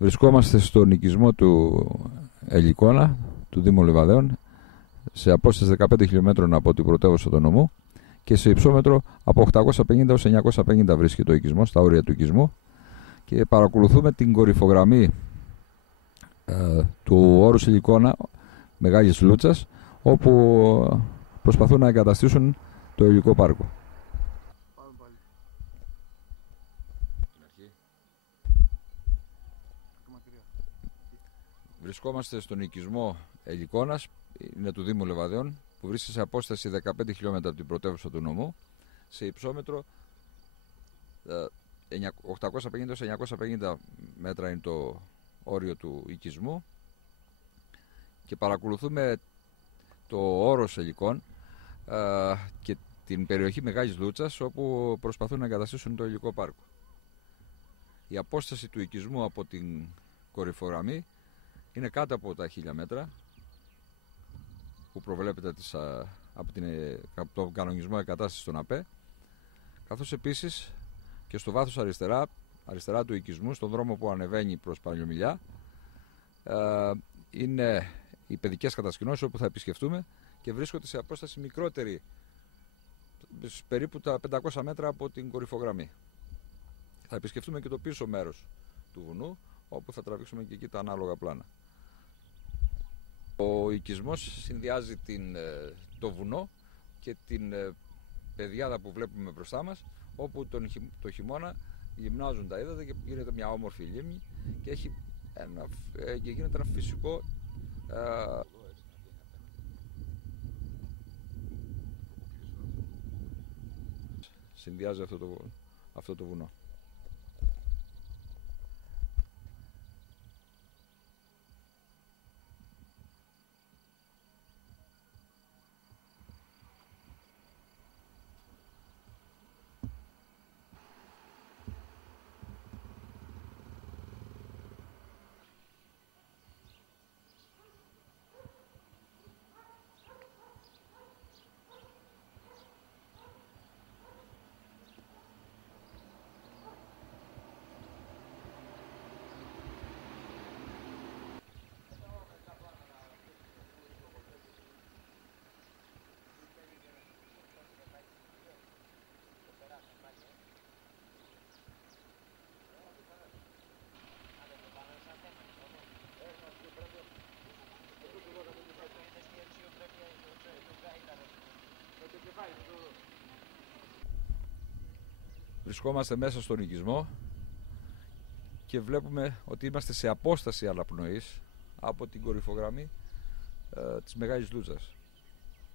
Βρισκόμαστε στον οικισμό του Ελικόνα, του Δήμου Λιβαδέων, σε απόσταση 15 χιλιόμετρων από την πρωτεύουσα του νομού και σε υψόμετρο από 850 έως 950 βρίσκεται ο οικισμός, στα όρια του οικισμού, και παρακολουθούμε την κορυφογραμμή του όρους Ελικόνα Μεγάλης Λούτσας, όπου προσπαθούν να εγκαταστήσουν το ελικό πάρκο. Βρισκόμαστε στον οικισμό Ελικόνας, είναι του Δήμου Λιβαδέων, που βρίσκεται σε απόσταση 15 χιλιόμετρα από την πρωτεύουσα του νομού, σε υψόμετρο 850-950 μέτρα είναι το όριο του οικισμού, και παρακολουθούμε το όρος Ελικών και την περιοχή Μεγάλης Λούτσας, όπου προσπαθούν να εγκαταστήσουν το ελικό πάρκο. Η απόσταση του οικισμού από την κορυφογραμμή είναι κάτω από τα 1000 μέτρα που προβλέπεται από τον κανονισμό εγκατάστασης των ΑΠΕ, καθώς επίσης και στο βάθος αριστερά του οικισμού, στον δρόμο που ανεβαίνει προς Παλαιομιλιά, είναι οι παιδικές κατασκηνώσεις όπου θα επισκεφτούμε, και βρίσκονται σε απόσταση μικρότερη, περίπου τα 500 μέτρα από την κορυφογραμμή. Θα επισκεφτούμε και το πίσω μέρος του βουνού, όπου θα τραβήξουμε και εκεί τα ανάλογα πλάνα. Ο οικισμός συνδυάζει το βουνό και την πεδιάδα που βλέπουμε μπροστά μας, όπου το χειμώνα γυμνάζουν τα ύδατα και γίνεται μια όμορφη λίμνη και γίνεται ένα φυσικό συνδυάζει αυτό το βουνό. Βρισκόμαστε μέσα στον οικισμό και βλέπουμε ότι είμαστε σε απόσταση αναπνοής από την κορυφογραμμή της Μεγάλης Λούτσας,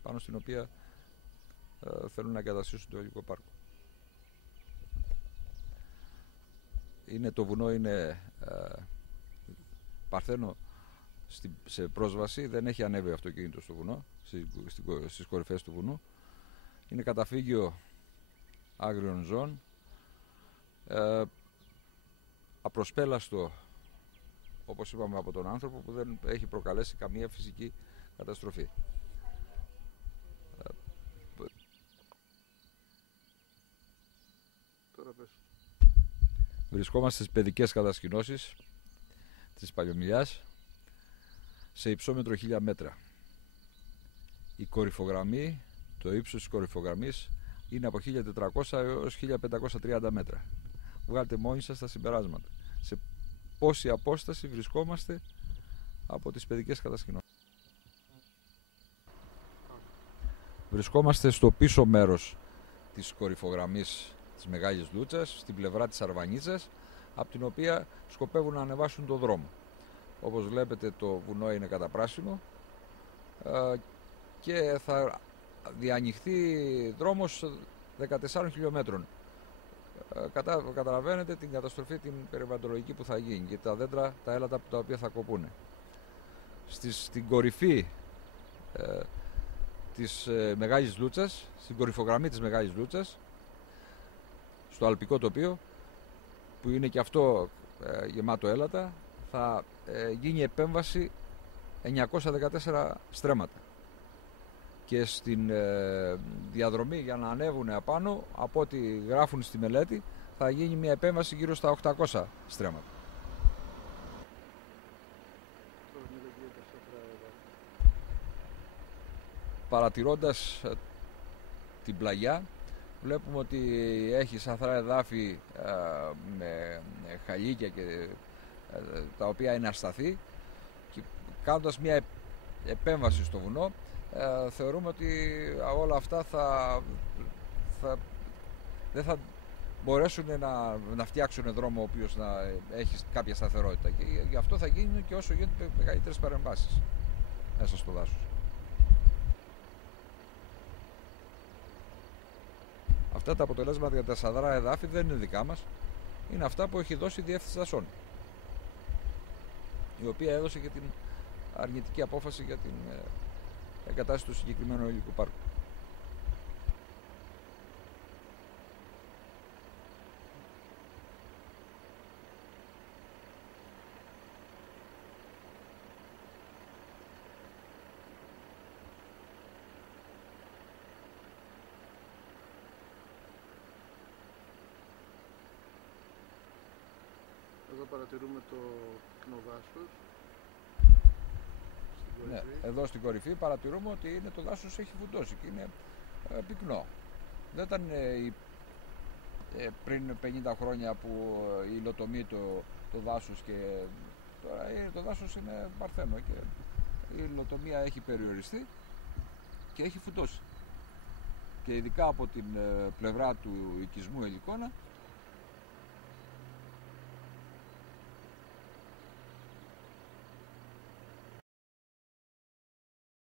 πάνω στην οποία θέλουν να εγκαταστήσουν το ελικό πάρκο. Το βουνό είναι παρθένο σε πρόσβαση, δεν έχει ανέβει αυτοκίνητο στο βουνό, στις κορυφές του βουνού. Είναι καταφύγιο άγριων ζώων, απροσπέλαστο, όπως είπαμε, από τον άνθρωπο, που δεν έχει προκαλέσει καμία φυσική καταστροφή. Βρισκόμαστε στις παιδικές κατασκηνώσεις της Παλαιομιλιάς, σε υψόμετρο 1000 μέτρα. Η κορυφογραμμή, το ύψος της κορυφογραμμής είναι από 1400 έως 1530 μέτρα. Βγάλτε μόνοι σας τα συμπεράσματα σε πόση απόσταση βρισκόμαστε από τις παιδικές κατασκηνώσεις. Βρισκόμαστε στο πίσω μέρος της κορυφογραμμής της Μεγάλης Λούτσας, στην πλευρά της Αρβανίτσας, από την οποία σκοπεύουν να ανεβάσουν το δρόμο. Όπως βλέπετε, το βουνό είναι καταπράσινο και θα διανοιχθεί δρόμος 14 χιλιόμετρων. Καταλαβαίνετε την καταστροφή την περιβαλλοντολογική που θα γίνει και τα δέντρα, τα έλατα τα οποία θα κοπούνε. Στην κορυφή της Μεγάλης Λούτσας, στην κορυφογραμμή της Μεγάλης Λούτσας, στο αλπικό τοπίο, που είναι και αυτό γεμάτο έλατα, θα γίνει επέμβαση 914 στρέμματα. Και στην διαδρομή για να ανέβουν απάνω, από ό,τι γράφουν στη μελέτη, θα γίνει μια επέμβαση γύρω στα 800 στρέμματα. παρατηρώντας την πλαγιά, βλέπουμε ότι έχει σαθρά εδάφη με χαλίκια και τα οποία είναι ασταθή, και κάνοντας μια επέμβαση στο βουνό θεωρούμε ότι όλα αυτά δεν θα μπορέσουν να φτιάξουν δρόμο ο οποίος να έχει κάποια σταθερότητα, και γι' αυτό θα γίνουν και όσο γίνεται μεγαλύτερες παρεμβάσεις μέσα στο δάσος. Αυτά τα αποτελέσματα για τα σαδρά εδάφη δεν είναι δικά μας, είναι αυτά που έχει δώσει η Διεύθυνση Δασών, η οποία έδωσε και την αρνητική απόφαση για την εγκατάσταση του συγκεκριμένου υλικού πάρκου. Εδώ παρατηρούμε το πυκνό δάσος. Ναι, εδώ στην κορυφή παρατηρούμε ότι το δάσος έχει φουντώσει και είναι πυκνό. Δεν ήταν πριν 50 χρόνια που υλοτομεί το δάσος, και τώρα το δάσος είναι παρθένο και η υλοτομία έχει περιοριστεί και έχει φουντώσει. Και ειδικά από την πλευρά του οικισμού Ελικόνα